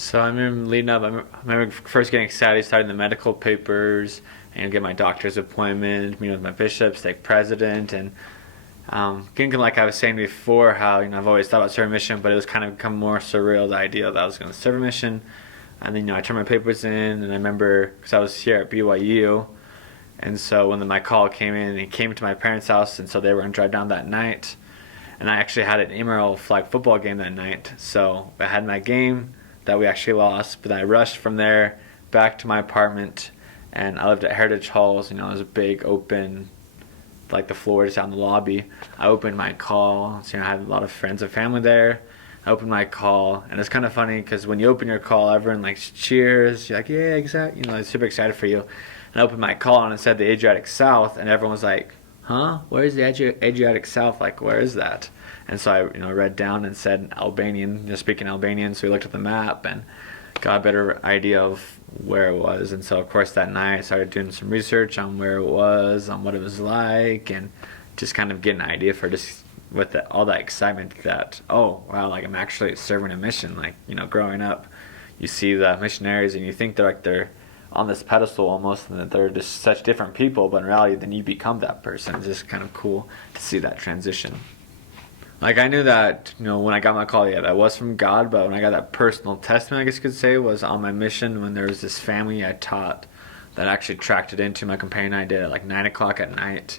So I remember leading up. I remember first getting excited, starting the medical papers, and get my doctor's appointment, meet with my bishop, stake president, and getting like I was saying before, how I've always thought about serving mission, but it was kind of become more surreal, the idea that I was going to serve a mission. And then I turned my papers in, and I remember because I was here at BYU, and so when my call came in, it came to my parents' house, and so they were going to drive down that night. And I actually had an intramural flag football game that night, so I had my game that we actually lost. But I rushed from there back to my apartment, and I lived at Heritage Halls. It was a big open, like the floor just out in the lobby. I opened my call. So, I had a lot of friends and family there. I opened my call, and it's kind of funny because when you open your call, everyone like cheers. You're like, yeah, exactly. They're super excited for you. And I opened my call, and it said the Adriatic South, and everyone was like, huh? Where's the Adriatic South? Like, where is that? And so I read down and said Albanian, speaking Albanian. So we looked at the map and got a better idea of where it was. And so, of course, that night I started doing some research on where it was, on what it was like, and just kind of getting an idea for just with all that excitement that, oh, wow, like I'm actually serving a mission. Like, growing up, you see the missionaries and you think they're on this pedestal almost, and that they're just such different people, but in reality, then you become that person. It's just kind of cool to see that transition. Like, I knew that, when I got my call, yeah, that was from God, but when I got that personal testament, I guess you could say, was on my mission when there was this family I taught that actually tracked it into my companion and I did at like 9 o'clock at night.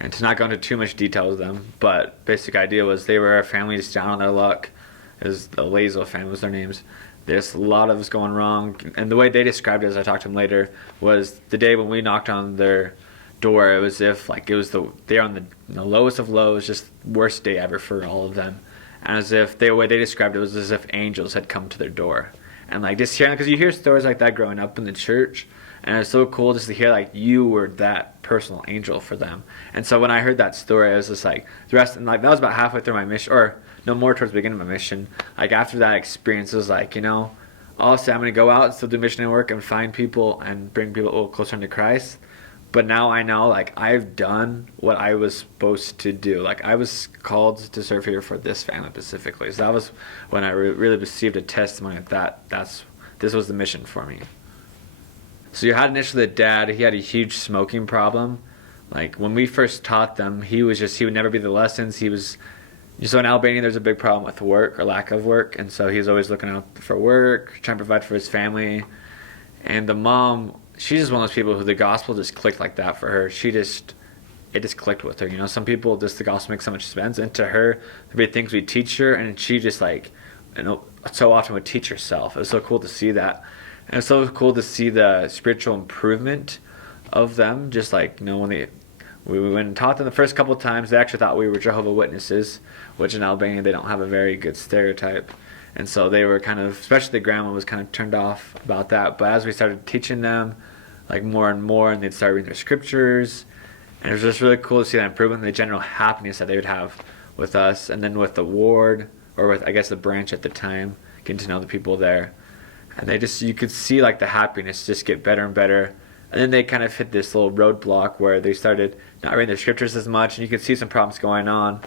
And to not go into too much detail with them, but basic idea was they were a family just down on their luck. It was the Lazo family was their names. There's a lot of was going wrong, and the way they described it, as I talked to them later, was the day when we knocked on their door, it was if like it was they're on the lowest of lows, just worst day ever for all of them, and as if the way they described it was as if angels had come to their door, and like just hearing, because you hear stories like that growing up in the church, and it's so cool just to hear like you were that personal angel for them. And so when I heard that story, I was just like the rest, and like that was about halfway through my mission, or no, more towards the beginning of my mission. Like after that experience, it was like obviously I'm going to go out and still do missionary work and find people and bring people a little closer into Christ. But now I know, like, I've done what I was supposed to do. Like, I was called to serve here for this family specifically. So that was when I really received a testimony that this was the mission for me. So you had initially the dad. He had a huge smoking problem. Like, when we first taught them, he would never be the lessons. So in Albania, there's a big problem with work or lack of work. And so he was always looking out for work, trying to provide for his family. And the mom, she's just one of those people who the gospel just clicked like that for her. It just clicked with her. Some people just the gospel makes so much sense, and to her, there'd be things we teach her, and she just so often would teach herself. It was so cool to see that, and it's so cool to see the spiritual improvement of them. Just like when we went and taught them the first couple of times, they actually thought we were Jehovah's Witnesses, which in Albania they don't have a very good stereotype. And so they were kind of, especially the grandma was kind of turned off about that. But as we started teaching them, like more and more, and they'd start reading their scriptures, and it was just really cool to see that improvement, the general happiness that they would have with us, and then with the ward, or with, I guess, the branch at the time, getting to know the people there. And you could see like the happiness just get better and better. And then they kind of hit this little roadblock where they started not reading their scriptures as much, and you could see some problems going on.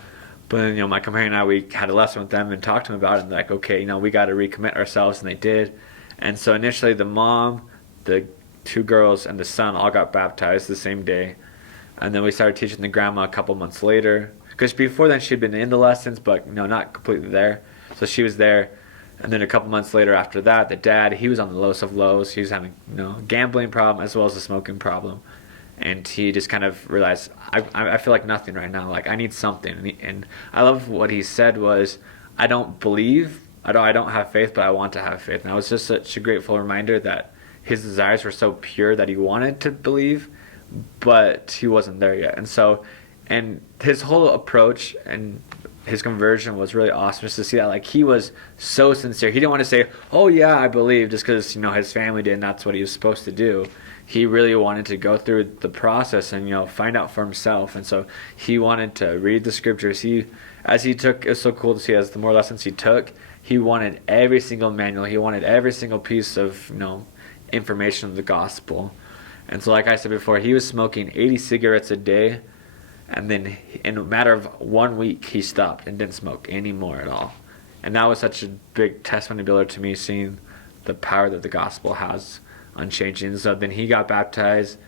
But my companion and I, we had a lesson with them and talked to them about it, and like, okay, we got to recommit ourselves, and they did. And so initially the mom, the 2 girls, and the son all got baptized the same day. And then we started teaching the grandma a couple months later, because before then she'd been in the lessons, but not completely there. So she was there. And then a couple months later after that, the dad, he was on the lowest of lows. He was having a gambling problem as well as a smoking problem. And he just kind of realized, I feel like nothing right now. Like, I need something. And I love what he said was, I don't believe, I don't have faith, but I want to have faith. And that was just such a grateful reminder that his desires were so pure that he wanted to believe, but he wasn't there yet. And his whole approach and his conversion was really awesome, just to see that, like, he was so sincere. He didn't want to say, oh yeah, I believe, just because his family did and that's what he was supposed to do. He really wanted to go through the process and find out for himself. And so he wanted to read the scriptures. It was so cool to see, as the more lessons he took, he wanted every single manual. He wanted every single piece of information of the gospel. And so, like I said before, he was smoking 80 cigarettes a day, and then in a matter of 1 week he stopped and didn't smoke anymore at all. And that was such a big testimony builder to me, seeing the power that the gospel has on changing. So then he got baptized.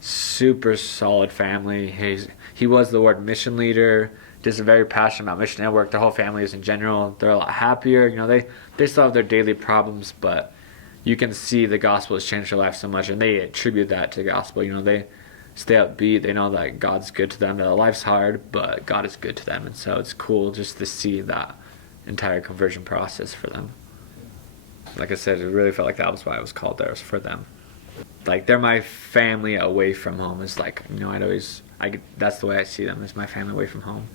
Super solid family. He was the ward mission leader. Just very passionate about mission and work. The whole family is in general. They're a lot happier. They still have their daily problems, but you can see the gospel has changed their life so much, and they attribute that to the gospel. They stay upbeat. They know that God's good to them. That life's hard, but God is good to them, and so it's cool just to see that entire conversion process for them. Like I said, it really felt like that was why I was called there. It was for them. Like, they're my family away from home. It's like, that's the way I see them, is my family away from home.